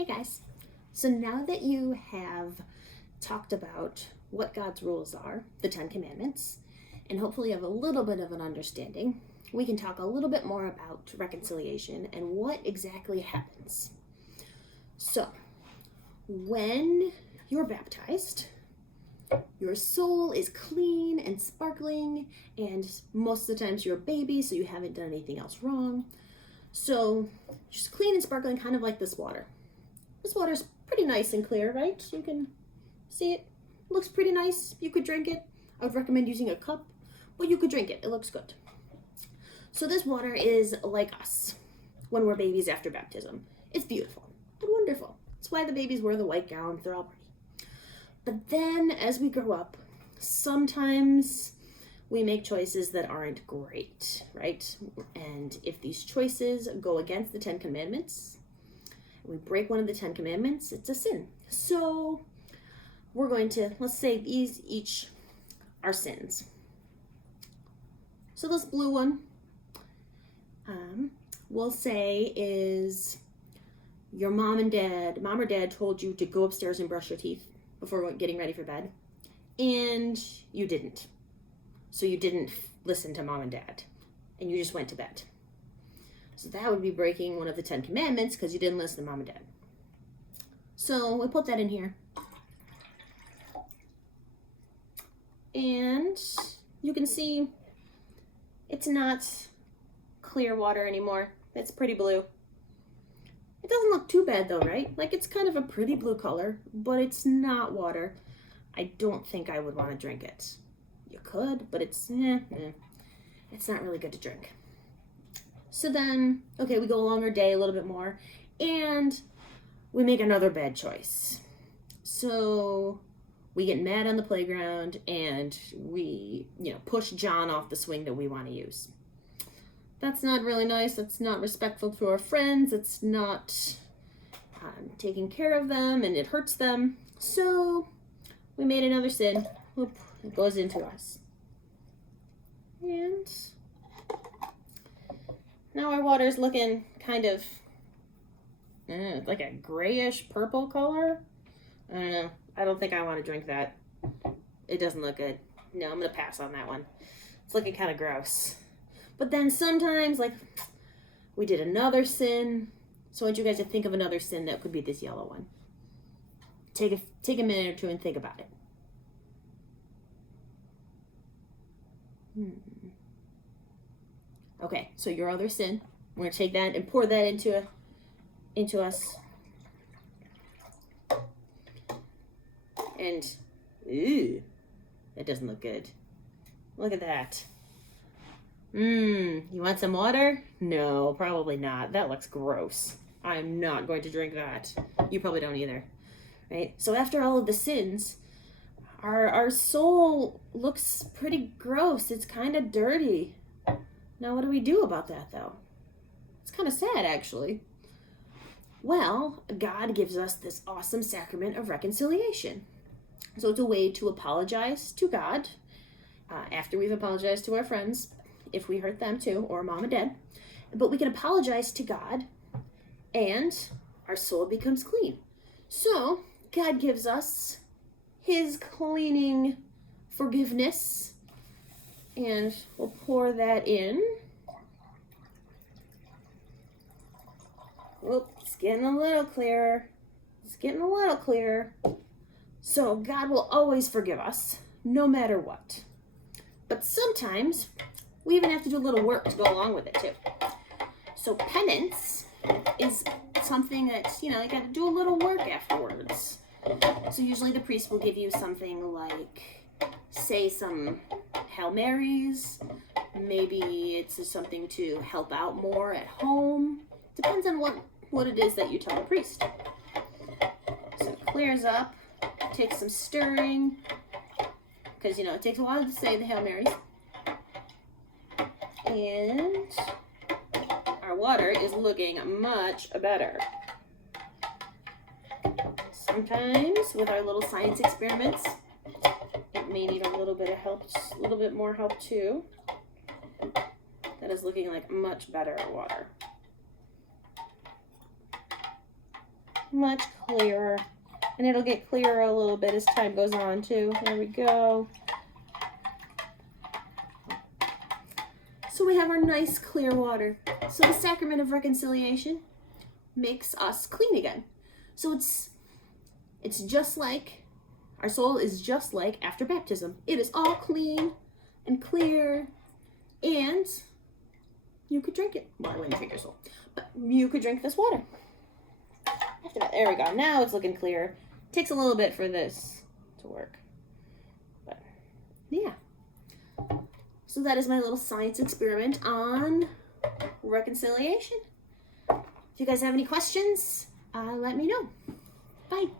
Hey guys. So now that you have talked about what God's rules are, the Ten Commandments, and hopefully you have a little bit of an understanding, we can talk a little bit more about reconciliation and what exactly happens. So, when you're baptized, your soul is clean and sparkling, and most of the times you're a baby, so you haven't done anything else wrong. So, just clean and sparkling, kind of like this water. This water's pretty nice and clear, right? You can see it. Looks pretty nice. You could drink it. I would recommend using a cup, but you could drink it. It looks good. So this water is like us when we're babies after baptism. It's beautiful and wonderful. That's why the babies wear the white gowns. They're all pretty. But then as we grow up, sometimes we make choices that aren't great, right? And if these choices go against the Ten Commandments, we break one of the Ten Commandments, it's a sin. So we're going to, let's say these each are sins. So this blue one, we'll say is your mom or dad told you to go upstairs and brush your teeth before getting ready for bed, and you didn't. So you didn't listen to mom and dad, and you just went to bed. So that would be breaking one of the Ten Commandments because you didn't listen to mom and dad. So we put that in here. And you can see it's not clear water anymore. It's pretty blue. It doesn't look too bad though, right? Like it's kind of a pretty blue color, but it's not water. I don't think I would want to drink it. You could, but it's not really good to drink. So then, okay, we go along our day a little bit more, and we make another bad choice. So we get mad on the playground, and we, push John off the swing that we want to use. That's not really nice. That's not respectful to our friends. It's not taking care of them, and it hurts them. So we made another sin. Whoop, it goes into us. And now our water's looking kind of like a grayish purple color. I don't know. I don't think I want to drink that. It doesn't look good. No, I'm going to pass on that one. It's looking kind of gross. But then sometimes, like, we did another sin. So I want you guys to think of another sin that could be this yellow one. Take a minute or two and think about it. Okay, so your other sin, we're going to take that and pour that into us. And, ew, that doesn't look good. Look at that. You want some water? No, probably not. That looks gross. I'm not going to drink that. You probably don't either, right? So after all of the sins, our soul looks pretty gross. It's kind of dirty. Now, what do we do about that, though? It's kind of sad, actually. Well, God gives us this awesome sacrament of reconciliation. So it's a way to apologize to God after we've apologized to our friends, if we hurt them too, or mom and dad. But we can apologize to God, and our soul becomes clean. So God gives us his cleaning forgiveness. And we'll pour that in. Whoop, it's getting a little clearer. It's getting a little clearer. So God will always forgive us, no matter what. But sometimes we even have to do a little work to go along with it too. So penance is something that, you got to do a little work afterwards. So usually the priest will give you something like, say some Hail Marys. Maybe it's something to help out more at home. Depends on what it is that you tell the priest. So it clears up. Takes some stirring. Because, it takes a while to say the Hail Marys. And our water is looking much better. Sometimes with our little science experiments, it may need a little bit of help, a little bit more help too. That is looking like much better water. much clearer. And it'll get clearer a little bit as time goes on too. There we go. So we have our nice clear water. So the sacrament of reconciliation makes us clean again. So it's just like, our soul is just like after baptism. It is all clean and clear, and you could drink it. Well, I wouldn't drink your soul, but you could drink this water. After that, there we go. Now it's looking clear. Takes a little bit for this to work, but yeah. So that is my little science experiment on reconciliation. If you guys have any questions, let me know. Bye.